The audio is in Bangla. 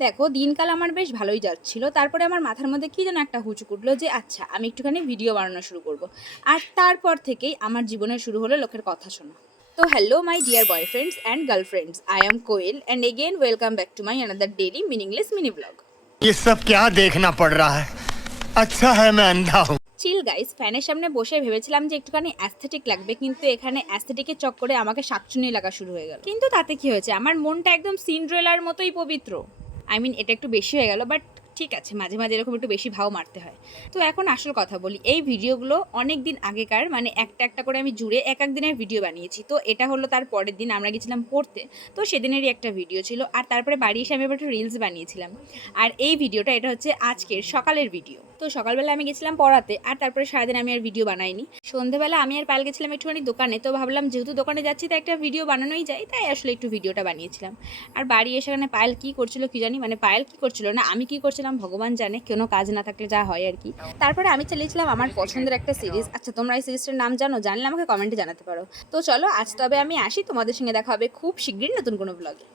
দেখো দিনকাল আমার বেশ ভালোই যাচ্ছিল, তারপরে আমার মাথার মধ্যে কী যেন একটা হুচুক উঠলো যে আচ্ছা আমি একটুখানি ভিডিও বানানো শুরু করব। আর তারপর থেকেই আমার জীবনে শুরু হলো লোকের কথা শোনা। তো hello my dear boyfriends and girlfriends, I am Koel and again welcome back to my another daily meaningless mini blog. ये सब क्या देखना पड़ रहा है। अच्छा है मैं अंधा हूँ। চিল গাইস, ফ্যানের সামনে বসে ভেবেছিলাম যে একটুখানি অ্যাস্থেটিক লাগবে, কিন্তু এখানে অ্যাস্থেটিকের চক্করে আমাকে শাকচুনি লাগা শুরু হয়ে গেল। কিন্তু তাতে কি হয়েছে, আমার মনটা একদম সিন্ড্রেলার মতোই পবিত্র। আই মিন এটা একটু বেশি হয়ে গেল, বাট ঠিক আছে, মাঝে মাঝে এরকম একটু বেশি ভাও মারতে হয়। তো এখন আসল কথা বলি, এই ভিডিওগুলো অনেক দিন আগেকার, মানে একটা একটা করে আমি জুড়ে এক এক দিনের ভিডিও বানিয়েছি। তো এটা হলো তার পরের দিন আমরা গেছিলাম পড়তে, তো সেদিনেরই একটা ভিডিও ছিল। আর তারপরে বাড়ি এসে আমি আবার একটা রিলস বানিয়েছিলাম। আর এই ভিডিওটা এটা হচ্ছে আজকের সকালের ভিডিও। তো সকালবেলা আমি গেছিলাম পড়াতে, আর তারপরে সারাদিন আমি আর ভিডিও বানাইনি। সন্ধ্যেবেলা আমি আর পায়েল গেছিলাম একটুখানি দোকানে, তো ভাবলাম যেহেতু দোকানে যাচ্ছি তো একটা ভিডিও বানানোই যায়, তাই আসলে একটু ভিডিওটা বানিয়েছিলাম। আর বাড়ি এসে এখানে পায়েল কী করছিল কি জানি, মানে পায়েল কী করছিল না আমি কী করছিলাম ভগবান জানে, কোনো কাজ না থাকলে যা হয় আর কি। তারপরে আমি চালিয়েছিলাম আমার পছন্দের একটা সিরিজ। আচ্ছা তোমরা এই সিরিজটার নাম জানো? জানলে আমাকে কমেন্টে জানাতে পারো। তো চলো আজ তবে আমি আসি, তোমাদের সঙ্গে দেখা হবে খুব শীঘ্রই নতুন কোনো ব্লগে।